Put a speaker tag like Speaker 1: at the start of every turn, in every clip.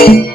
Speaker 1: ಒಂದು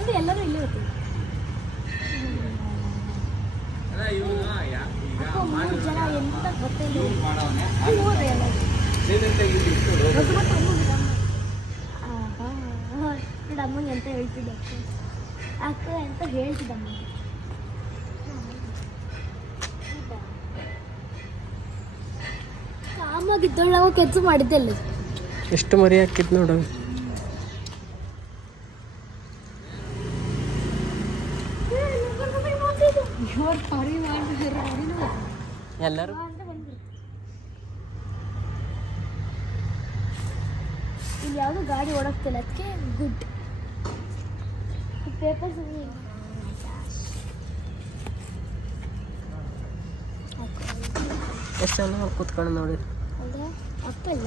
Speaker 1: ನೋಡಿ ಎಲ್ಲರೂ ಇಲ್ಲೇ ಮೂರು ಜನ ಎಂತ ಗೊತ್ತಿಲ್ಲ. ಮತ್ತು ಮತ್ತೆ ಅಮ್ಮಂಗೆ ಅಮ್ಮಂಗೆ ಎಂತ ಹೇಳ್ತಿದ್ದೆ ಅಕ್ಕ? ಅಂತ ಹೇಳ್ತಿದ್ದಮ್ಮ ಕಾಮಾಗಿದ್ದಳು ನಾವು ಕೆಲಸ ಮಾಡಿದ್ದೆಲ್ಲ
Speaker 2: ಎಷ್ಟು ಮರಿ ಹಾಕಿದ್ ನೋಡು. ಎಲ್ಲರೂ?
Speaker 1: ಇಲ್ಲಿ ಯಾವುದೂ ಗಾಡಿ ಓಡಿಸ್ತಿಲ್ಲ ಅದಕ್ಕೆ ಗುಡ್ ಪೇಪರ್ಸ್
Speaker 2: ಎಷ್ಟು ಜನ ಅವ್ರು ಕೂತ್ಕೊಂಡು ನೋಡಿ?
Speaker 1: ಅಪ್ಪಲ್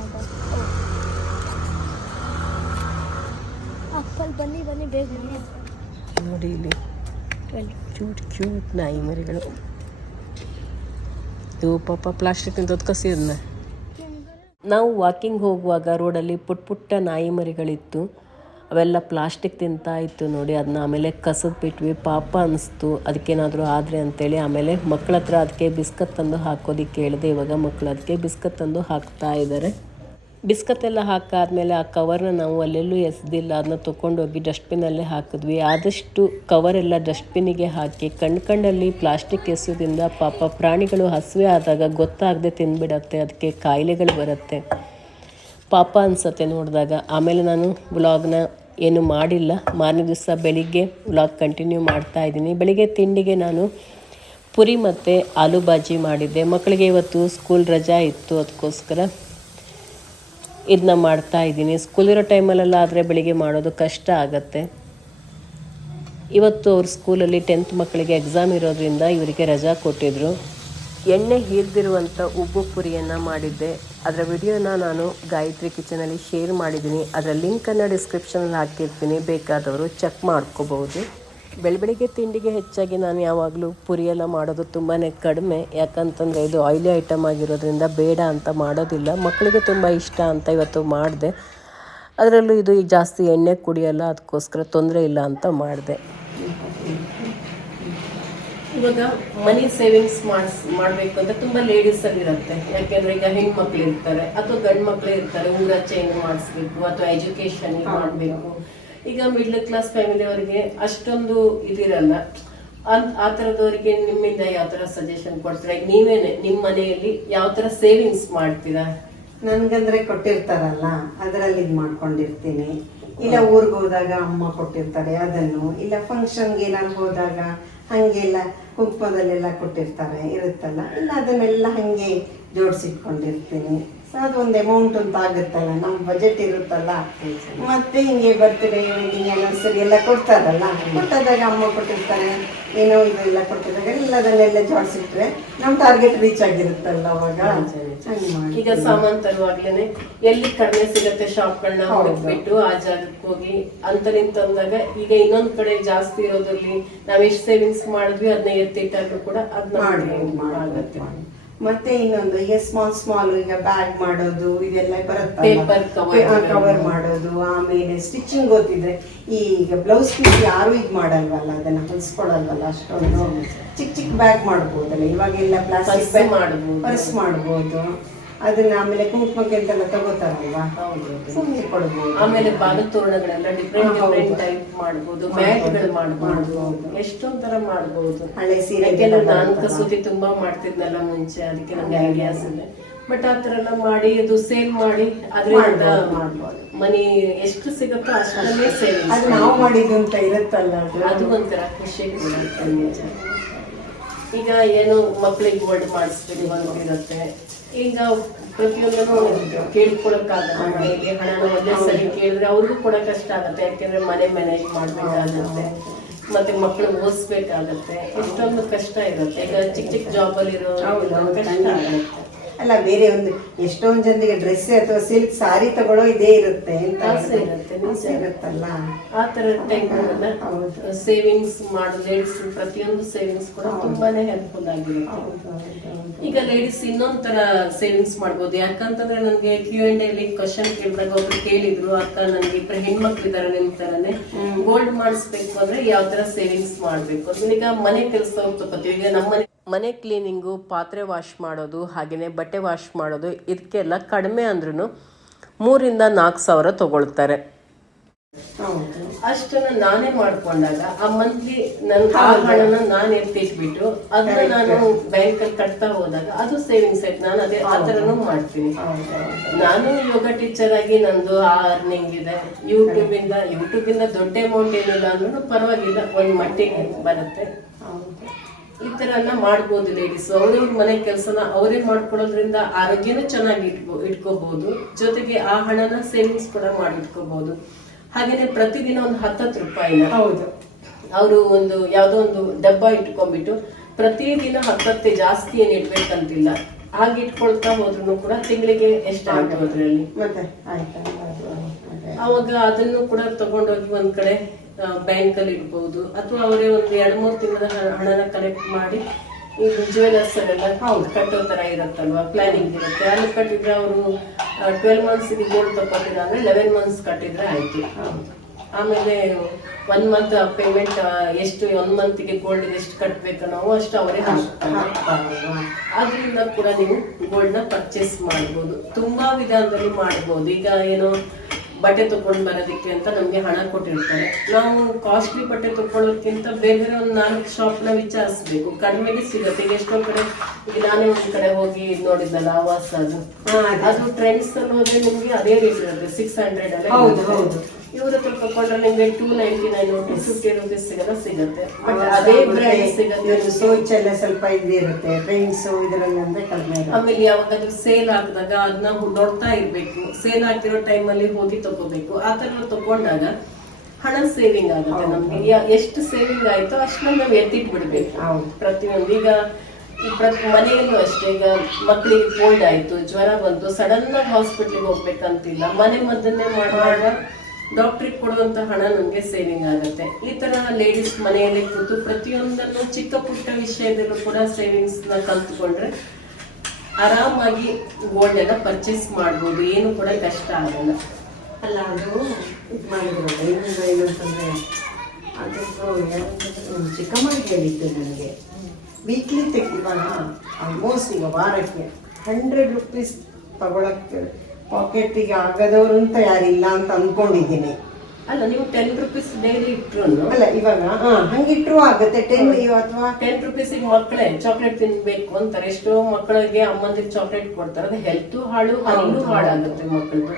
Speaker 1: ಅಪ್ಪಲ್ ಬನ್ನಿ ಬನ್ನಿ ಬೇಗ
Speaker 2: ನೋಡಿ ಇಲ್ಲಿ. ಕ್ಯೂಟ್ ಕ್ಯೂಟ್ ನಾಯಿ ಮರಿಗಳು. ಇದು ಪಾಪ ಪ್ಲಾಸ್ಟಿಕ್ ನಿಂತದ್ದು ಕಸಿದ್ನ ನಾವು ವಾಕಿಂಗ್ ಹೋಗುವಾಗ ರೋಡಲ್ಲಿ ಪುಟ್ ಪುಟ್ಟ ನಾಯಿ ಮರಿಗಳಿತ್ತು. ಅವೆಲ್ಲ ಪ್ಲಾಸ್ಟಿಕ್ ತಿಂತಾ ಇತ್ತು ನೋಡಿ ಅದನ್ನ ಆಮೇಲೆ ಕಸದ್ ಬಿಟ್ವಿ, ಪಾಪ ಅನಿಸ್ತು. ಅದಕ್ಕೇನಾದರೂ ಆದರೆ ಅಂತೇಳಿ ಆಮೇಲೆ ಮಕ್ಕಳ ಹತ್ರ ಅದಕ್ಕೆ ಬಿಸ್ಕತ್ ತಂದು ಹಾಕೋದಿಕ್ಕೆ ಹೇಳಿದೆ, ಇವಾಗ ಮಕ್ಕಳು ಅದಕ್ಕೆ ಬಿಸ್ಕತ್ ತಂದು ಹಾಕ್ತಾ ಇದ್ದಾರೆ ಬಿಸ್ಕತ್ ಎಲ್ಲ ಹಾಕಾದ್ಮೇಲೆ ಆ ಕವರ್ನ ನಾವು ಅಲ್ಲೆಲ್ಲೂ ಎಸೆದಿಲ್ಲ, ಅದನ್ನ ತೊಗೊಂಡೋಗಿ ಡಸ್ಟ್ಬಿನ್ನಲ್ಲೇ ಹಾಕಿದ್ವಿ. ಆದಷ್ಟು ಕವರ್ ಎಲ್ಲ ಡಸ್ಟ್ಬಿನ್ನಿಗೆ ಹಾಕಿ ಕಣ್ ಕಣ್ಣಲ್ಲಿ ಪ್ಲಾಸ್ಟಿಕ್ ಎಸೆಯೋದ್ರಿಂದ ಪಾಪ ಪ್ರಾಣಿಗಳು ಹಸಿವೆ ಆದಾಗ ಗೊತ್ತಾಗದೆ ತಿಂದ್ಬಿಡತ್ತೆ ಅದಕ್ಕೆ ಕಾಯಿಲೆಗಳು ಬರುತ್ತೆ. ಪಾಪ ಅನ್ಸತ್ತೆ ನೋಡಿದಾಗ. ಆಮೇಲೆ ನಾನು ವ್ಲಾಗ್ನ ಏನು ಮಾಡಿಲ್ಲ. ಮಾರನೇ ದಿವಸ ಬೆಳಿಗ್ಗೆ ವ್ಲಾಗ್ ಕಂಟಿನ್ಯೂ ಮಾಡ್ತಾ ಇದ್ದೀನಿ. ಬೆಳಿಗ್ಗೆ ತಿಂಡಿಗೆ ನಾನು ಪುರಿ ಮತ್ತು ಆಲೂ ಬಾಜಿ ಮಾಡಿದ್ದೆ. ಮಕ್ಕಳಿಗೆ ಇವತ್ತು ಸ್ಕೂಲ್ ರಜಾ ಇತ್ತು, ಅದಕ್ಕೋಸ್ಕರ. ಇದನ್ನ ಮಾಡ್ತಾ ಇದ್ದೀನಿ. ಸ್ಕೂಲ್ ಇರೋ ಟೈಮಲ್ಲೆಲ್ಲ ಆದರೆ ಬೆಳಿಗ್ಗೆ ಮಾಡೋದು ಕಷ್ಟ ಆಗತ್ತೆ. ಇವತ್ತು ಅವ್ರ ಸ್ಕೂಲಲ್ಲಿ ಟೆಂತ್ ಮಕ್ಕಳಿಗೆ ಎಕ್ಸಾಮ್ ಇರೋದ್ರಿಂದ ಇವರಿಗೆ ರಜಾ ಕೊಟ್ಟಿದ್ರು. ಎಣ್ಣೆ ಹೀರ್ದಿರುವಂಥ ಉಬ್ಬು ಪುರಿಯನ್ನು ಮಾಡಿದ್ದೆ. ಅದರ ವಿಡಿಯೋನ ನಾನು ಗಾಯತ್ರಿ ಕಿಚನಲ್ಲಿ ಶೇರ್ ಮಾಡಿದ್ದೀನಿ. ಅದರ ಲಿಂಕನ್ನು ಡಿಸ್ಕ್ರಿಪ್ಷನಲ್ಲಿ ಹಾಕಿರ್ತೀನಿ. ಬೇಕಾದವರು ಚೆಕ್ ಮಾಡ್ಕೋಬಹುದು. ಬೆಳಬೆಳಿಗ್ಗೆ ತಿಂಡಿಗೆ ಹೆಚ್ಚಾಗಿ ನಾನು ಯಾವಾಗಲೂ ಪುರಿ ಎಲ್ಲ ಮಾಡೋದು ತುಂಬಾ ಕಡಿಮೆ. ಯಾಕಂತಂದರೆ ಇದು ಆಯಿಲಿ ಐಟಮ್ ಆಗಿರೋದ್ರಿಂದ ಬೇಡ ಅಂತ ಮಾಡೋದಿಲ್ಲ. ಮಕ್ಕಳಿಗೆ ತುಂಬ ಇಷ್ಟ ಅಂತ ಇವತ್ತು ಮಾಡಿದೆ. ಅದರಲ್ಲೂ ಇದು ಈಗ ಜಾಸ್ತಿ ಎಣ್ಣೆ ಕುಡಿಯಲ್ಲ ಅದಕ್ಕೋಸ್ಕರ ತೊಂದರೆ ಇಲ್ಲ ಅಂತ ಮಾಡಿದೆ. ಇವಾಗ ಮನಿ ಸೇವಿಂಗ್ಸ್ ಮಾಡಿಸ್, ಮಾಡಬೇಕು ಅಂತ ತುಂಬ ಲೇಡೀಸಲ್ಲಿ ಇರುತ್ತೆ. ಯಾಕೆಂದ್ರೆ ಈಗ ಹೆಣ್ಮಕ್ಳು ಇರ್ತಾರೆ, ಅಥವಾ ಗಂಡು ಮಕ್ಕಳು ಇರ್ತಾರೆ ಊರ ಚೇಂಜ್ ಮಾಡಿಸ್ಬೇಕು, ಅಥವಾ ಎಜುಕೇಶನ್ ಮಾಡಬೇಕು. ಈಗ ಮಿಡ್ಲ್ ಕ್ಲಾಸ್ ಫ್ಯಾಮಿಲಿ ಅವರಿಗೆ ಅಷ್ಟೊಂದು ಇದಿರಲ್ಲ. ಆ ಥರದವರಿಗೆ ನಿಮ್ಮಿಂದ ಯಾವ ಥರ ಸಜೆಷನ್ ಕೊಡ್ತೀರಾ? ನೀವೇನೆ ನಿಮ್ಮ ಮನೆಯಲ್ಲಿ ಯಾವ ಥರ ಸೇವಿಂಗ್ಸ್ ಮಾಡ್ತೀರಾ?
Speaker 3: ನನ್ಗಂದ್ರೆ ಕೊಟ್ಟಿರ್ತಾರಲ್ಲ, ಅದರಲ್ಲಿ ಇದು ಮಾಡ್ಕೊಂಡಿರ್ತೀನಿ. ಇಲ್ಲ ಊರಿಗೆ ಹೋದಾಗ ಅಮ್ಮ ಕೊಟ್ಟಿರ್ತಾರೆ ಅದನ್ನು, ಇಲ್ಲ ಫಂಕ್ಷನ್ಗೆ ಏನಾದ್ರು ಹೋದಾಗ ಹಂಗೆಲ್ಲ ಕುಂಕುಮದಲ್ಲೆಲ್ಲ ಕೊಟ್ಟಿರ್ತಾರೆ, ಇರುತ್ತಲ್ಲ. ಇಲ್ಲ ಅದನ್ನೆಲ್ಲ ಹಂಗೆ ಜೋಡಿಸಿಟ್ಕೊಂಡಿರ್ತೀನಿ. ಅದೊಂದು ಅಮೌಂಟ್ ಅಂತ ಆಗುತ್ತಲ್ಲ ನಮ್ಮ ಬಜೆಟ್ ಇರುತ್ತಲ್ಲ. ಮತ್ತೆ ಹಿಂಗೆ ಬರ್ತ್ಡೇ ವೆಡ್ಡಿಂಗ್ ಆ್ಯನಿವರ್ಸರಿ ಎಲ್ಲ ಕೊಡ್ತಾರಲ್ಲ ಕೊಟ್ಟಾದಾಗ ಅಮ್ಮ ಕೊಟ್ಟಿರ್ತಾರೆ ಏನೋ ಇದೆಲ್ಲ ಎಲ್ಲ ಅದನ್ನೆಲ್ಲ ಜೋಡಿಸಿಟ್ರೆ ನಮ್ಮ ಟಾರ್ಗೆಟ್ ರೀಚ್ ಆಗಿರುತ್ತಲ್ಲ ಅವಾಗ.
Speaker 2: ಈಗ ಸಾಮಾನು ತರುವಾಗ್ಲೇನೆ ಎಲ್ಲಿ ಕಡಿಮೆ ಸಿಗುತ್ತೆ ಶಾಪ್ಗಳನ್ನ
Speaker 3: ಹೊಡೆದ್ಬಿಟ್ಟು
Speaker 2: ಹುಡುಕ್ಬಿಟ್ಟು ಆ ಜಾಗಕ್ಕೆ ಹೋಗಿ ಅಂತ ನಿಂತಂದಾಗ ಈಗ ಇನ್ನೊಂದ್ ಕಡೆ ಜಾಸ್ತಿ ಇರೋದ್ರಲ್ಲಿ ನಾವ್ ಎಷ್ಟು ಸೇವಿಂಗ್ಸ್ ಮಾಡಿದ್ವಿ ಅದನ್ನ ಎತ್ತಿಟ್ಟಾಗ ಕೂಡ ಅದನ್ನ
Speaker 3: ಮಾಡಿ. ಮತ್ತೆ ಇನ್ನೊಂದು ಈಗ ಸ್ಮಾಲ್ ಸ್ಮಾಲ್ ಈಗ ಬ್ಯಾಗ್ ಮಾಡೋದು ಇದೆಲ್ಲ
Speaker 2: ಬರುತ್ತೆ
Speaker 3: ಕವರ್ ಮಾಡೋದು. ಆಮೇಲೆ ಸ್ಟಿಚಿಂಗ್ ಗೊತ್ತಿದ್ರೆ ಈಗ ಬ್ಲೌಸ್ ಪೀಸ್ ಯಾರು ಇದು ಮಾಡಲ್ವಲ್ಲ ಅದನ್ನ ಹೊಲಿಸ್ಕೊಳಲ್ವಲ್ಲ ಅಷ್ಟೊಂದು ಚಿಕ್ಕ ಚಿಕ್ಕ ಬ್ಯಾಗ್ ಮಾಡ್ಬೋದಲ್ಲ ಇವಾಗೆಲ್ಲ ಪ್ಲಾಸ್ಟಿಕ್
Speaker 2: ಬ್ಯಾಗ್ ಮಾಡ್ಬೋದು.
Speaker 3: ಪರ್ಸ್ ಮಾಡ್ಬೋದು. ಅದನ್ನ ಆಮೇಲೆ ಕುಂಕುಮಕ್ಕೆ ಅಂತೆಲ್ಲ ತಗೋತಾರಲ್ವಾ?
Speaker 2: ಹೌದು
Speaker 3: ಸುಮ್ಮನೆ ಕೊಡ್ಬೋದು.
Speaker 2: ಆಮೇಲೆ ಬಾಲತೋರಣಗಳೆಲ್ಲ ಡಿಫ್ರೆಂಟ್
Speaker 3: ಹಾ, ಹೌದು.
Speaker 2: ಡಿಫ್ರೆಂಟ್ ಟೈಪ್ ಮಾಡ್ಬೋದು. ಮ್ಯಾಟ್ಗಳು ಮಾಡ್ಬೋದು ಎಷ್ಟೊಂದ್ ತರ ಮಾಡ್ಬೋದು.
Speaker 3: ಹಳೆ ಸೀರೆ
Speaker 2: ನಾನು ಕಸೂತಿ ತುಂಬಾ ಮಾಡ್ತಿದ್ನಲ್ಲ ಮುಂಚೆ ಅದಕ್ಕೆ ನಂಗೆ ಐಡಿಯಾಸ್ ಇದೆ ಬಟ್ ಆ ಥರ ಎಲ್ಲ ಮಾಡಿ ಅದು ಸೇಲ್ ಮಾಡಿ ಅದರಿಂದ. ಮನಿ ಎಷ್ಟು ಸಿಗುತ್ತೋ ಅಷ್ಟಲ್ಲೇ ಸೇಲ್
Speaker 3: ಅದು ನಾವು ಮಾಡಿದ್ದು ಅಂತ ಇರುತ್ತಲ್ಲ ಅದು?
Speaker 2: ಅದು ಒಂಥರ ಖುಷಿ ಈಗ ಏನು ಮಕ್ಳಿಗೆ ವರ್ಡ್ ಮಾಡಿಸ್ತೀವಿ ಒಂದು ಇರುತ್ತೆ ಈಗ ಪ್ರತಿಯೊಂದನ್ನು ಕೇಳ್ಕೊಳಕ್ಕಾಗಲ್ಲ ಮನೆಗೆ ಹಣನ ಒಂದೇ ಸರಿ ಕೇಳಿದ್ರೆ ಅವ್ರಿಗೂ ಕೂಡ ಕಷ್ಟ ಆಗುತ್ತೆ. ಯಾಕೆಂದ್ರೆ ಮನೆ ಮ್ಯಾನೇಜ್ ಮಾಡಬೇಕಾಗತ್ತೆ. ಮತ್ತೆ ಮಕ್ಕಳು ಓದಿಸ್ಬೇಕಾಗತ್ತೆ. ಎಷ್ಟೊಂದು ಕಷ್ಟ ಇರುತ್ತೆ. ಈಗ ಚಿಕ್ಕ ಚಿಕ್ಕ ಜಾಬ್ ಅಲ್ಲಿ ಇರೋ ಕಷ್ಟ ಆಗುತ್ತೆ.
Speaker 3: ಅಲ್ಲ ಬೇರೆ ಒಂದು ಎಷ್ಟೊಂದು ಜನರಿಗೆ ಡ್ರೆಸ್ ಅಥವಾ ಸಿಲ್ಕ್ ಸಾರಿ ತಗೊಳ್ಳೋ ಇದೇ ಇರುತ್ತೆ
Speaker 2: ಆಸೆ ಇರುತ್ತೆ, ನಿಜ.
Speaker 3: ಇರುತ್ತಲ್ಲ?
Speaker 2: ಆ ತರ
Speaker 3: ಹೌದು.
Speaker 2: ಸೇವಿಂಗ್ಸ್ ಮಾಡೋ ಲೇಡೀಸ್ ಪ್ರತಿಯೊಂದು ಸೇವಿಂಗ್ಸ್ ಕೂಡ ತುಂಬಾನೇ ಹೆಲ್ಪ್ಫುಲ್ ಆಗಿರುತ್ತೆ. ಈಗ ಲೇಡೀಸ್ ಇನ್ನೊಂದ್ ತರ ಸೇವಿಂಗ್ಸ್ ಮಾಡ್ಬೋದು. ಯಾಕಂತಂದ್ರೆ ನನಗೆ ಕ್ಯೂ ಅಂಡ್ ಅಲ್ಲಿ ಕ್ವಶನ್ ಕೇಳಿದಾಗ ಒಬ್ರು ಕೇಳಿದ್ರು ಅಕ್ಕ ನನ್ಗೆ ಇಬ್ಬರು ಹೆಣ್ಮಕ್ಳು ಇದಾರೆ ನಿಮ್ ತರನೇ. ಗೋಲ್ಡ್ ಮಾಡಿಸ್ಬೇಕು ಅಂದ್ರೆ ಯಾವ ತರ ಸೇವಿಂಗ್ಸ್ ಮಾಡ್ಬೇಕು? ಅದನ್ನ ಈಗ ಮನೆ ಕೆಲಸ ತಗೋತೀವಿ ಈಗ ನಮ್ಮ ಮನೆ ಮನೆ ಕ್ಲೀನಿಂಗು ಪಾತ್ರೆ ವಾಶ್ ಮಾಡೋದು ಹಾಗೆಯೇ ಬಟ್ಟೆ ವಾಶ್ ಮಾಡೋದು ಇದಕ್ಕೆಲ್ಲ ಕಡಿಮೆ ಅಂದ್ರೂ ಮೂರಿಂದ ನಾಲ್ಕು ಸಾವಿರ ತಗೊಳ್ತಾರೆ. ಅಷ್ಟನ್ನು ನಾನೇ ಮಾಡ್ಕೊಂಡಾಗ ಆ ಮಂತ್ಲಿ ನನ್ನ ಹಣನ ನಾನು ಎತ್ತಿಟ್ಬಿಟ್ಟು ಅದನ್ನ ನಾನು ಬ್ಯಾಂಕ್ ಅಲ್ಲಿ ಕಟ್ತಾ ಹೋದಾಗ ಅದು ಸೇವಿಂಗ್ಸ್ ಆಯ್ತು ನಾನು ಅದೇ ಆ ಥರನೂ ಮಾಡ್ತೀನಿ. ನಾನು ಯೋಗ ಟೀಚರ್ ಆಗಿ ನಂದು ಆ ಅರ್ನಿಂಗ್ ಇದೆ. ಯೂಟ್ಯೂಬಿಂದ ಯೂಟ್ಯೂಬ್ ಇಂದ ದೊಡ್ಡ ಅಮೌಂಟ್ ಏನಿಲ್ಲ ಅಂದ್ರೂ ಪರವಾಗಿಲ್ಲ ಒಂದ್ ಮಟ್ಟಿಗೆ ಬರುತ್ತೆ. ಈ ತರ ಎಲ್ಲ ಮಾಡ್ಬೋದು ಲೇಡೀಸ್ ಅವ್ರವ್ರ ಮನೆ ಕೆಲಸನ ಅವರೇ ಮಾಡ್ಕೊಡೋದ್ರಿಂದ ಆರೋಗ್ಯನೂ ಚೆನ್ನಾಗಿ ಇಟ್ಕೋ ಇಟ್ಕೋಬಹುದು ಜೊತೆಗೆ ಆ ಹಣನ ಸೇವಿಂಗ್ಸ್ ಕೂಡ ಮಾಡಿಟ್ಕೋಬಹುದು ಹಾಗೇನೆ ಪ್ರತಿದಿನ ಒಂದು ಹತ್ತತ್ತು ರೂಪಾಯಿನ
Speaker 3: ಹೌದು.
Speaker 2: ಅವರು ಒಂದು ಯಾವುದೋ ಒಂದು ಡಬ್ಬ ಇಟ್ಕೊಂಡ್ಬಿಟ್ಟು ಪ್ರತಿದಿನ ಹತ್ತತ್ತೆ ಜಾಸ್ತಿ ಏನ್ ಇಡ್ಬೇಕಂತಿಲ್ಲ. ಹಾಗೆ ಇಟ್ಕೊಳ್ತಾ ಹೋದ್ರು ಕೂಡ ತಿಂಗಳಿಗೆ ಎಷ್ಟಾಗುತ್ತೆ ಅದರಲ್ಲಿ?
Speaker 3: ಮತ್ತೆ ಆಯ್ತಾ.
Speaker 2: ಅವಾಗ ಅದನ್ನು ಕೂಡ ತಗೊಂಡೋಗಿ ಒಂದ್ ಕಡೆ ಬ್ಯಾಂಕ್ ಅಲ್ಲಿ ಇಡ್ಬೋದು. ಅಥವಾ ಅವರೇ ಒಂದು ಎರಡು ಮೂರು ತಿಂಗಳ ಹಣನ ಕಲೆಕ್ಟ್ ಮಾಡಿ ಈ ಜ್ಯುವೆಲರ್ಸ್ ಅಲ್ಲೆಲ್ಲ ಹೌದು ಕಟ್ಟೋ ತರ ಇರುತ್ತಲ್ವಾ? ಪ್ಲಾನಿಂಗ್ ಇರುತ್ತೆ. ಅಲ್ಲಿ ಕಟ್ಟಿದ್ರೆ ಅವರು ಟ್ವೆಲ್ ಮಂತ್ಸ್ ಗೋಲ್ಡ್ ತಗೋತೀರ ಅಂದ್ರೆ ಲೆವೆನ್ ಮಂತ್ಸ್ ಕಟ್ಟಿದ್ರೆ ಆಯ್ತು. ಆಮೇಲೆ ಒನ್ ಮಂತ್ ಪೇಮೆಂಟ್ ಎಷ್ಟು ಒನ್ ಮಂತ್ಗೆ ಗೋಲ್ಡ್ ಎಷ್ಟು ಕಟ್ಬೇಕು ನಾವು ಅಷ್ಟು ಅವರೇ? ಅದರಿಂದ ಕೂಡ ನೀವು ಗೋಲ್ಡ್ನ ಪರ್ಚೇಸ್ ಮಾಡ್ಬೋದು. ತುಂಬಾ ವಿಧಾನದಲ್ಲಿ ಮಾಡ್ಬೋದು. ಈಗ ಏನು ಬಟ್ಟೆ ತಗೊಂಡ್ ಬರೋದಕ್ಕೆ ಅಂತ ನಮ್ಗೆ ಹಣ ಕೊಟ್ಟಿರ್ತಾರೆ. ನಾವು ಕಾಸ್ಟ್ಲಿ ಬಟ್ಟೆ ತಗೊಳ್ಳೋದಕ್ಕಿಂತ ಬೇರೆ ಬೇರೆ ಒಂದು ನಾಲ್ಕು ಶಾಪ್ನ ವಿಚಾರಿಸ್ಬೇಕು. ಕಡಿಮೆಗೆ ಸಿಗುತ್ತೆ. ಈಗ ಎಷ್ಟೋ ಕಡೆ ಈಗ ನಾನೇ ಒಂದ್ ಕಡೆ ಹೋಗಿ ನೋಡಿದ್ನಲ್ಲ ಆವಾಸ್ ಅದು.
Speaker 3: ಹಾ, ಅದೇ.
Speaker 2: ಅದು ಟ್ರೆಂಡ್ಸ್ ಅಲ್ಲಿ ಹೋದ್ರೆ ನಿಮ್ಗೆ ಅದೇ ರೇಟ್ ಇರುತ್ತೆ. ಸಿಕ್ಸ್ ಹಂಡ್ರೆಡ್ ಅಲ್ಲಿ
Speaker 3: ಹೌದು, ಹೌದು.
Speaker 2: ಇವ್ರ ಹತ್ರ ತಗೊಂಡ್ರೆ ನಿಮ್ಗೆ two ninety nine two fifty rupees ಸಿಗೋದ ಸಿಗುತ್ತೆ. ಬಟ್ ಅದೇ ಬ್ರ್ಯಾಂಡ್ ಸಿಗುತ್ತೆ.
Speaker 3: ಸೋಚ್ ಎಲ್ಲ ಸ್ವಲ್ಪ ಇದಿರುತ್ತೆ ಟ್ರೆಂಡ್ಸ್ ಇದರಲ್ಲಿ ಅಂದ್ರೆ ಕಡಿಮೆ.
Speaker 2: ಆಮೇಲೆ ಯಾವಾಗಾದ್ರೂ ಸೇಲ್ ಹಾಕಿದಾಗ ಅದನ್ನ ನೋಡ್ತಾ ಇರಬೇಕು. ಸೇಲ್ ಆಗ್ತಿರೋ ಟೈಮಲ್ಲಿ ಹೋಗಿ ತಗೋಬೇಕು. ಆ ತರ ತಗೊಂಡಾಗ ಹಣ ಸೇವಿಂಗ್ ಆಗುತ್ತೆ ನಮ್ಗೆ. ಎಷ್ಟು ಸೇವಿಂಗ್ ಆಯ್ತೋ ಅಷ್ಟನ್ನ ನಾವು
Speaker 3: ಎತ್ತಿಟ್ಬಿಡ್ಬೇಕು.
Speaker 2: ಪ್ರತಿಯೊಂದು ಈಗ ಈ ಪ್ರತಿ ಮನೆಯಲ್ಲೂ ಅಷ್ಟೇ ಈಗ ಮಕ್ಕಳಿಗೆ ಕೋಲ್ಡ್ ಆಯ್ತು ಜ್ವರ ಬಂತು ಸಡನ್ ಆಗಿ ಹಾಸ್ಪಿಟ್ಲಿಗೆ ಹೋಗ್ಬೇಕಂತಿಲ್ಲ. ಮನೆ ಮದ್ದನ್ನೇ ಮಾಡುವಾಗ ಡಾಕ್ಟ್ರಿಗೆ ಕೊಡುವಂತ ಹಣ ನಮ್ಗೆ ಸೇವಿಂಗ್ ಆಗುತ್ತೆ. ಈ ತರ ಲೇಡೀಸ್ ಮನೆಯಲ್ಲಿ ಕೂತು ಪ್ರತಿಯೊಂದನ್ನು ಚಿಕ್ಕ ಪುಟ್ಟ ವಿಷಯದಲ್ಲೂ ಕೂಡ ಸೇವಿಂಗ್ಸ್ನ ಕಲ್ತ್ಕೊಂಡ್ರೆ ಆರಾಮಾಗಿ ಗೋಲ್ಡ್ ಎಲ್ಲ ಪರ್ಚೇಸ್ ಮಾಡ್ಬೋದು. ಏನು ಕೂಡ ಕಷ್ಟ ಆಗಲ್ಲ.
Speaker 3: ಅಲ್ಲ, ಅದು ಇದು ಮಾಡಿದ್ರು ಇನ್ನೊಂದು ಏನಂತಂದ್ರೆ ಅದನ್ನು ಹೇಳಿದ್ದು ನನಗೆ. ವೀಕ್ಲಿ ತೆಗಿವಾಗ ಆಲ್ಮೋಸ್ಟ್ ಈಗ ವಾರಕ್ಕೆ. ಹಂಡ್ರೆಡ್ ರುಪೀಸ್ ತಗೊಳಕ್ಕೆ ಪಾಕೆಟಿಗೆ ಆಗದವರು ಅಂತ ಯಾರಿಲ್ಲ ಅಂತ ಅನ್ಕೊಂಡಿದ್ದೀನಿ.
Speaker 2: ಅಲ್ಲ ನೀವು ಟೆನ್ ರುಪೀಸ್ ಡೈಲಿ ಇಟ್ರು
Speaker 3: ಅಲ್ಲ ಇವಾಗ ಹಂಗಿಟ್ರು ಆಗತ್ತೆ. ಟೆನ್ ಅಥವಾ?
Speaker 2: ಟೆನ್ ರುಪೀಸಿಗೆ ಮಕ್ಕಳೇ ಚಾಕ್ಲೇಟ್ ತಿನ್ಬೇಕು ಅಂತಾರೆ. ಎಷ್ಟೋ ಮಕ್ಕಳಿಗೆ ಅಮ್ಮಂದಿಗೆ ಚಾಕ್ಲೇಟ್ ಕೊಡ್ತಾರೆ. ಅದು ಹೆಲ್ತ್ ಹಾಳು ಹಲ್ಲು ಹಾಳಾಗುತ್ತೆ ಮಕ್ಕಳದು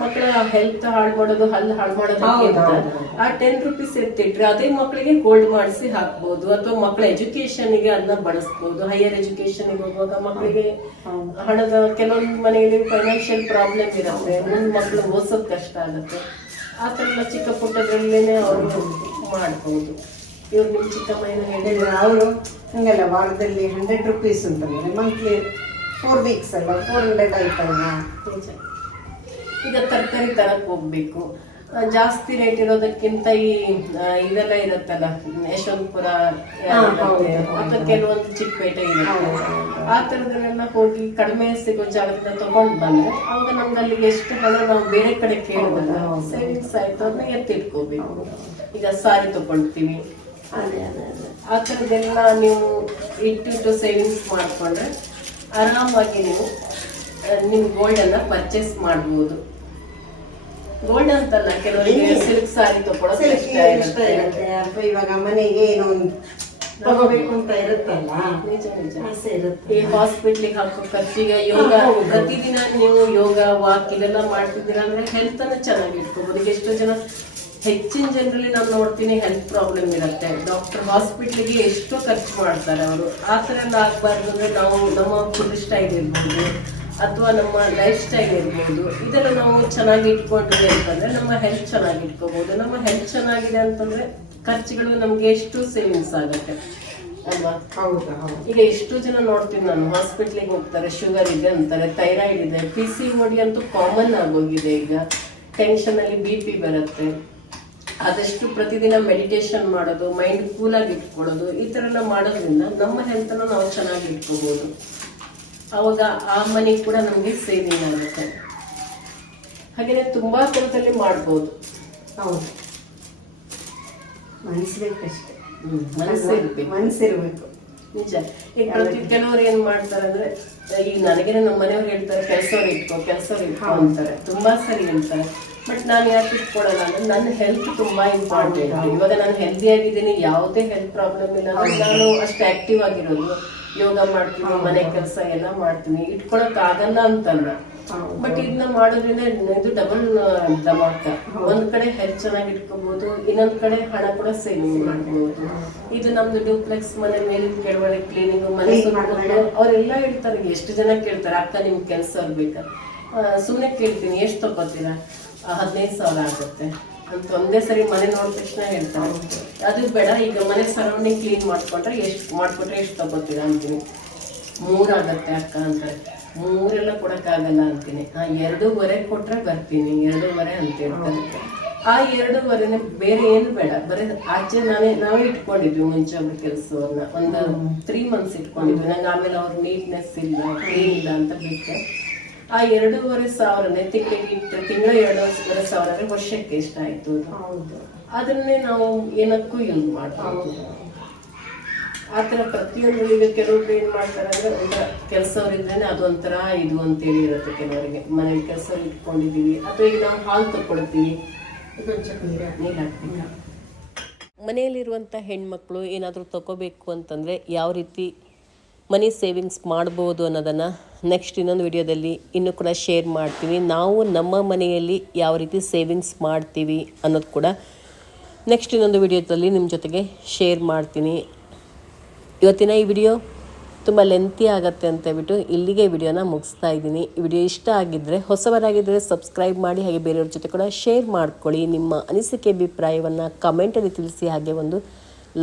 Speaker 2: ಮಕ್ಕಳ ಹೆಲ್ತ್ ಹಾಳು ಮಾಡೋದು ಹಲ್ಲು ಹಾಳು
Speaker 3: ಮಾಡೋದು.
Speaker 2: ಆ ಟೆನ್ ರುಪೀಸ್ ಎತ್ತಿಟ್ರೆ ಅದೇ ಮಕ್ಕಳಿಗೆ ಗೋಲ್ಡ್ ಮಾಡಿಸಿ ಹಾಕ್ಬೋದು ಅಥವಾ ಮಕ್ಕಳ ಎಜುಕೇಶನ್ಗೆ ಅದನ್ನ ಬಳಸ್ಬೋದು. ಹೈಯರ್ ಎಜುಕೇಶನ್ಗೆ ಹೋಗುವಾಗ ಮಕ್ಕಳಿಗೆ ಹಣದ ಕೆಲವೊಂದು ಮನೆಯಲ್ಲಿ ಫೈನಾನ್ಷಿಯಲ್ ಪ್ರಾಬ್ಲಮ್ ಇರುತ್ತೆ. ಮುಂದೆ ಮಕ್ಕಳು ಓದಿಸೋದು ಕಷ್ಟ ಆಗುತ್ತೆ. ಆ ಥರ ಎಲ್ಲ ಚಿಕ್ಕ ಪುಟ್ಟದ್ರಲ್ಲೇನೆ ಅವರು ಮಾಡ್ಬೋದು. ಇವ್ರು ನಿಮ್ಮ ಚಿಕ್ಕಮ್ಮ ಏನೋ ಹೇಳಿ
Speaker 3: ಅವರು ಹಂಗಲ್ಲ ವಾರದಲ್ಲಿ ಹಂಡ್ರೆಡ್ ರುಪೀಸ್ ಅಂತಂದ್ರೆ ಮಂತ್ಲಿ ಫೋರ್ ವೀಕ್ಸ್ ಅಲ್ಲ ಫೋರ್ ಹಂಡ್ರೆಡ್ ಆಯ್ತಲ್ಲ.
Speaker 2: ಈಗ ತರಕಾರಿ ತರಕ್ ಹೋಗ್ಬೇಕು. ಜಾಸ್ತಿ ರೇಟ್ ಇರೋದಕ್ಕಿಂತ ಈ ಇದೆಲ್ಲ ಇರುತ್ತಲ್ಲ ಯಶವಂತಪುರ ಅಥವಾ ಕೆಲವೊಂದು ಚಿಕ್ಕಪೇಟೆ ಇರುತ್ತೆ. ಆ ಥರದಲ್ಲೆಲ್ಲ ಹೋಗಿ ಕಡಿಮೆ ಸಿಗೋ ಜಾಗದಿಂದ ತಗೊಂಡ್ ಬಂದ್ರೆ ಅವಾಗ ನಮ್ಗೆ ಅಲ್ಲಿಗೆ ಎಷ್ಟು ಹಣ ನಾವು ಬೇರೆ ಕಡೆ ಕೇಳಬಲ್ಲ ಸೇವಿಂಗ್ಸ್ ಆಯ್ತು ಅದನ್ನ ಎತ್ತಿಟ್ಕೋಬೇಕು. ಈಗ ಸಾರಿ ತಗೊಳ್ತೀವಿ. ಆ ಥರದ್ದೆಲ್ಲ ನೀವು ಇಟ್ಟಿಟ್ಟು ಸೇವಿಂಗ್ಸ್ ಮಾಡಿಕೊಂಡ್ರೆ ಆರಾಮಾಗಿ ನೀವು ನಿಮ್ಮ ನೀವು ಗೋಲ್ಡನ್ನ ಪರ್ಚೇಸ್ ಮಾಡ್ಬೋದು. ಗೋಲ್ಡ್ ಅಂತಲ್ಲ ಕೆಲವರಿಗೆ ಸಿಲ್ಕ್ ಸಾರಿ ತಗೊಳ್ಳೋದು ಇಷ್ಟ ಇರುತ್ತೆ.
Speaker 3: ಅಥವಾ ಇವಾಗ ಮನೆಗೆ ಏನೋ ಒಂದು ತಗೋಬೇಕು ಅಂತ ಇರುತ್ತಲ್ಲ?
Speaker 2: ನಿಜ ನಿಜ.
Speaker 3: ಆಸೆ ಇರುತ್ತೆ.
Speaker 2: ಈ ಹಾಸ್ಪಿಟ್ಲಿಗೆ ಹಾಕೋ ಖರ್ಚಿಗೆ ಯೋಗ ಪ್ರತಿದಿನ ನೀವು ಯೋಗ ವಾಕ್ ಇದೆಲ್ಲ ಮಾಡ್ತಿದ್ದೀರಾ ಅಂದ್ರೆ ಹೆಲ್ತ್ ಅನ್ನ ಚೆನ್ನಾಗಿ ಇಟ್ಕೋಬಹುದು ಎಷ್ಟೋ ಜನ ಹೆಚ್ಚಿನ ಜನರಲ್ಲಿ ನಾವು ನೋಡ್ತೀನಿ ಹೆಲ್ತ್ ಪ್ರಾಬ್ಲಮ್ ಇರುತ್ತೆ. ಡಾಕ್ಟರ್ ಹಾಸ್ಪಿಟ್ಲಿಗೆ ಎಷ್ಟೋ ಖರ್ಚು ಮಾಡ್ತಾರೆ ಅವರು. ಆ ಥರ ಎಲ್ಲ ಆಗ್ಬಾರ್ದು ಅಂದ್ರೆ ನಾವು ನಮ್ಮ ಫುಡ್ ಸ್ಟೈಲ್ ಇರ್ಬೋದು ಅಥವಾ ನಮ್ಮ ಲೈಫ್ ಸ್ಟೈಲ್ ಇರ್ಬೋದು ಇದೆಲ್ಲ ನಾವು ಚೆನ್ನಾಗಿ ಇಟ್ಕೊಂಡ್ವಿ ಅಂತಂದ್ರೆ ನಮ್ಮ ಹೆಲ್ತ್ ಚೆನ್ನಾಗಿ ಇಟ್ಕೋಬಹುದು ನಮ್ಮ ಹೆಲ್ತ್ ಚೆನ್ನಾಗಿದೆ ಅಂತಂದ್ರೆ ಖರ್ಚುಗಳು ನಮ್ಗೆ ಎಷ್ಟು ಸೇವಿಂಗ್ಸ್ ಆಗುತ್ತೆ. ಅಲ್ವಾ?
Speaker 3: ಹೌದಾ ಹೌದು.
Speaker 2: ಈಗ ಎಷ್ಟು ಜನ ನೋಡ್ತೀನಿ ನಾನು ಹಾಸ್ಪಿಟ್ಲಿಗೆ ಹೋಗ್ತಾರೆ ಶುಗರ್ ಇದೆ ಅಂತಾರೆ ಥೈರಾಯ್ಡ್ ಇದೆ ಪಿ ಸಿ ಓಡಿ ಅಂತೂ ಕಾಮನ್ ಆಗೋಗಿದೆ ಈಗ. ಟೆನ್ಷನ್ ಅಲ್ಲಿ ಬಿ ಪಿ ಬರುತ್ತೆ. ಆದಷ್ಟು ಪ್ರತಿದಿನ ಮೆಡಿಟೇಷನ್ ಮಾಡೋದು ಮೈಂಡ್ ಕೂಲ್ ಆಗಿ ಇಟ್ಕೊಳ್ಳೋದು ಈ ಥರ ಎಲ್ಲ ಮಾಡೋದ್ರಿಂದ ನಮ್ಮ ಹೆಲ್ತ್ ಅನ್ನ ನಾವು ಚೆನ್ನಾಗಿ ಇಟ್ಕೋಬಹುದು ಅವಾಗ ಆ ಮನೆ ಕೂಡ ನಮಗೆ ಸೇವಿಂಗ್ ಆಗುತ್ತೆ ಹಾಗೆಯೇ ತುಂಬಾ ಥರದಲ್ಲಿ ಮಾಡ್ಬೋದು.
Speaker 3: ಹೌದು. ಮನ್ಸ್ಬೇಕಷ್ಟೇ
Speaker 2: ಮನಸ್ಸಿರ್ಬೇಕು
Speaker 3: ಮನಸ್ಸಿರ್ಬೇಕು
Speaker 2: ನಿಜ. ಈಗ ಪ್ರತಿ ಕೆಲವರು ಏನ್ ಮಾಡ್ತಾರೆ ಅಂದ್ರೆ ಈಗ ನನಗೇನೆ ನಮ್ಮ ಮನೆಯವ್ರು ಹೇಳ್ತಾರೆ ಕೆಲಸವ್ರು ಇಟ್ಕೋ ಕೆಲಸವ್ರು ಇಟ್ಕೋ ಅಂತಾರೆ. ತುಂಬಾ ಸರಿ ಅಂತಾರೆ ಬಟ್ ನಾನು ಯಾಕೆ ಇಟ್ಕೊಳಲ್ಲ ಅಂದ್ರೆ ನನ್ನ ಹೆಲ್ತ್ ತುಂಬಾ ಇಂಪಾರ್ಟೆಂಟ್ ಇವಾಗ ನಾನು ಹೆಲ್ದಿ ಆಗಿದ್ದೀನಿ ಯಾವುದೇ ಹೆಲ್ತ್ ಪ್ರಾಬ್ಲಮ್ ಇಲ್ಲ ನಾನು ಅಷ್ಟು ಆಕ್ಟಿವ್ ಆಗಿರೋದು. ಯೋಗ ಮಾಡ್ತೀನಿ ಮನೆ ಕೆಲಸ ಎಲ್ಲ ಮಾಡ್ತೀನಿ ಇಟ್ಕೊಳಕ್ ಆಗಲ್ಲ ಅಂತಲ್ಲ ಬಟ್ ಇದನ್ನ ಮಾಡೋದ್ರಿಂದ ಇದು ಡಬಲ್ ಧಮಾಕ ಒಂದ್ ಕಡೆ ಹೆಲ್ತ್ ಚೆನ್ನಾಗಿ ಇಟ್ಕೋಬಹುದು ಇನ್ನೊಂದ್ ಕಡೆ ಹಣ ಕೂಡ ಸೇವಿಂಗ್ ಮಾಡ್ಬೋದು. ಇದು ನಮ್ದು ಡ್ಯೂಪ್ಲೆಕ್ಸ್ ಮನೆ ಮೇಲಿನ ಕೆಳಗಡೆ ಕ್ಲೀನಿಂಗ್ ಮನೆ ಅವರೆಲ್ಲಾ ಹೇಳ್ತಾರೆ ಎಷ್ಟು ಜನ ಕೇಳ್ತಾರೆ? ಅಕ್ಕ ನಿಮ್ ಕೆಲಸ ಬೇಕಾ ಸುಮ್ನೆ ಕೇಳ್ತೀನಿ ಎಷ್ಟು ತಗೋತೀರಾ? ಹದಿನೈದು ಸಾವಿರ ಆಗುತ್ತೆ. ಅಂತ ಒಂದೇ ಸರಿ ಮನೆ ನೋಡಿದ ತಕ್ಷಣ ಹೇಳ್ತಾರೆ. ಅದು ಬೇಡ ಈಗ ಮನೆ ಸರೌಂಡಿಂಗ್ ಕ್ಲೀನ್ ಮಾಡ್ಕೊಂಡ್ರೆ ಎಷ್ಟು ಮಾಡಿಕೊಟ್ರೆ ಎಷ್ಟು ತಗೋತೀರಾ ಅಂತೀನಿ. ಮೂರಾಗತ್ತೆ ಅಕ್ಕ ಅಂತಾರೆ. ಮೂರೆಲ್ಲ ಕೊಡೋಕ್ಕಾಗಲ್ಲ ಅಂತೀನಿ. ಆ ಎರಡೂವರೆ ಕೊಟ್ಟರೆ ಬರ್ತೀನಿ ಎರಡೂವರೆ ಅಂತ ಹೇಳ್ತಾರೆ. ಆ ಎರಡೂವರೆನೇ ಬೇರೆ ಏನು ಬೇಡ. ಬರೀ ಆಚೆ ನಾನೇ ನಾವೇ ಇಟ್ಕೊಂಡಿದ್ವಿ ಮುಂಚೆ ಅವ್ರ ಕೆಲಸವನ್ನ. ಒಂದು ತ್ರೀ ಮಂತ್ಸ್ ಇಟ್ಕೊಂಡಿದ್ವಿ. ನಂಗೆ ಆಮೇಲೆ ಅವ್ರ ನೀಟ್ನೆಸ್ ಇಲ್ಲ ಕ್ಲೀನ್ ಇಲ್ಲ ಅಂತ ಬಿಟ್ಟೆ. ಆ ಎರಡೂವರೆ ಸಾವಿರನೇ ತಿಂಗಳಿಗೆ ತಿಂಗಳ ಎರಡೂವರೆ ಸಾವಿರ ಅಂದ್ರೆ ವರ್ಷಕ್ಕೆ ಇಷ್ಟ ಆಯ್ತು
Speaker 3: ಹೌದು.
Speaker 2: ಅದನ್ನೇ ನಾವು ಏನಕ್ಕೂ ಯೂಸ್ ಮಾಡ್ಬೋದು ಆ ಥರ ಪ್ರತಿಯೊಂದು ಈಗ ಕೆಲವೊಬ್ರು ಏನ್ ಮಾಡ್ತಾರೆ ಅಂದರೆ ಒಂಥರ ಕೆಲಸವ್ರಿದ್ರೇನೆ ಅದೊಂಥರ ಇದು ಅಂತೇಳಿ ಇರುತ್ತೆ ಕೆಲವರಿಗೆ. ಮನೇಲಿ ಕೆಲಸ ಇಟ್ಕೊಂಡಿದ್ದೀವಿ ಅಥವಾ ಈಗ ನಾವು ಹಾಲು ತಗೊಳ್ತೀವಿ ನೀರು ಹಾಕ್ತೀವಿ ಮನೆಯಲ್ಲಿರುವಂಥ ಹೆಣ್ಮಕ್ಳು ಏನಾದರೂ ತಗೋಬೇಕು ಅಂತಂದರೆ ಯಾವ ರೀತಿ ಮನಿ ಸೇವಿಂಗ್ಸ್ ಮಾಡ್ಬೋದು ಅನ್ನೋದನ್ನು ನೆಕ್ಸ್ಟ್ ಇನ್ನೊಂದು ವಿಡಿಯೋದಲ್ಲಿ ಇನ್ನೂ ಕೂಡ ಶೇರ್ ಮಾಡ್ತೀನಿ ನಾವು ನಮ್ಮ ಮನೆಯಲ್ಲಿ ಯಾವ ರೀತಿ ಸೇವಿಂಗ್ಸ್ ಮಾಡ್ತೀವಿ ಅನ್ನೋದು ಕೂಡ ನೆಕ್ಸ್ಟ್ ಇನ್ನೊಂದು ವಿಡಿಯೋದಲ್ಲಿ ನಿಮ್ಮ ಜೊತೆಗೆ ಶೇರ್ ಮಾಡ್ತೀನಿ. ಇವತ್ತಿನ ಈ ವಿಡಿಯೋ ತುಂಬ ಲೆಂತಿ ಆಗತ್ತೆ ಅಂತ ಹೇಳ್ಬಿಟ್ಟು ಇಲ್ಲಿಗೆ ವಿಡಿಯೋನ ಮುಗಿಸ್ತಾ ಇದ್ದೀನಿ. ವಿಡಿಯೋ ಇಷ್ಟ ಆಗಿದ್ದರೆ ಹೊಸವರಾಗಿದ್ದರೆ ಸಬ್ಸ್ಕ್ರೈಬ್ ಮಾಡಿ, ಹಾಗೆ ಬೇರೆಯವ್ರ ಜೊತೆ ಕೂಡ ಶೇರ್ ಮಾಡ್ಕೊಳ್ಳಿ. ನಿಮ್ಮ ಅನಿಸಿಕೆ, ಅಭಿಪ್ರಾಯವನ್ನು ಕಮೆಂಟಲ್ಲಿ ತಿಳಿಸಿ, ಹಾಗೆ ಒಂದು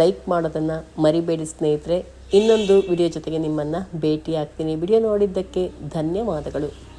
Speaker 2: ಲೈಕ್ ಮಾಡೋದನ್ನು ಮರಿಬೇಡಿ ಸ್ನೇಹಿತರೆ. ಇನ್ನೊಂದು ವಿಡಿಯೋ ಜೊತೆಗೆ ನಿಮ್ಮನ್ನು ಭೇಟಿ ಆಗ್ತೀನಿ ವಿಡಿಯೋ ನೋಡಿದ್ದಕ್ಕೆ ಧನ್ಯವಾದಗಳು.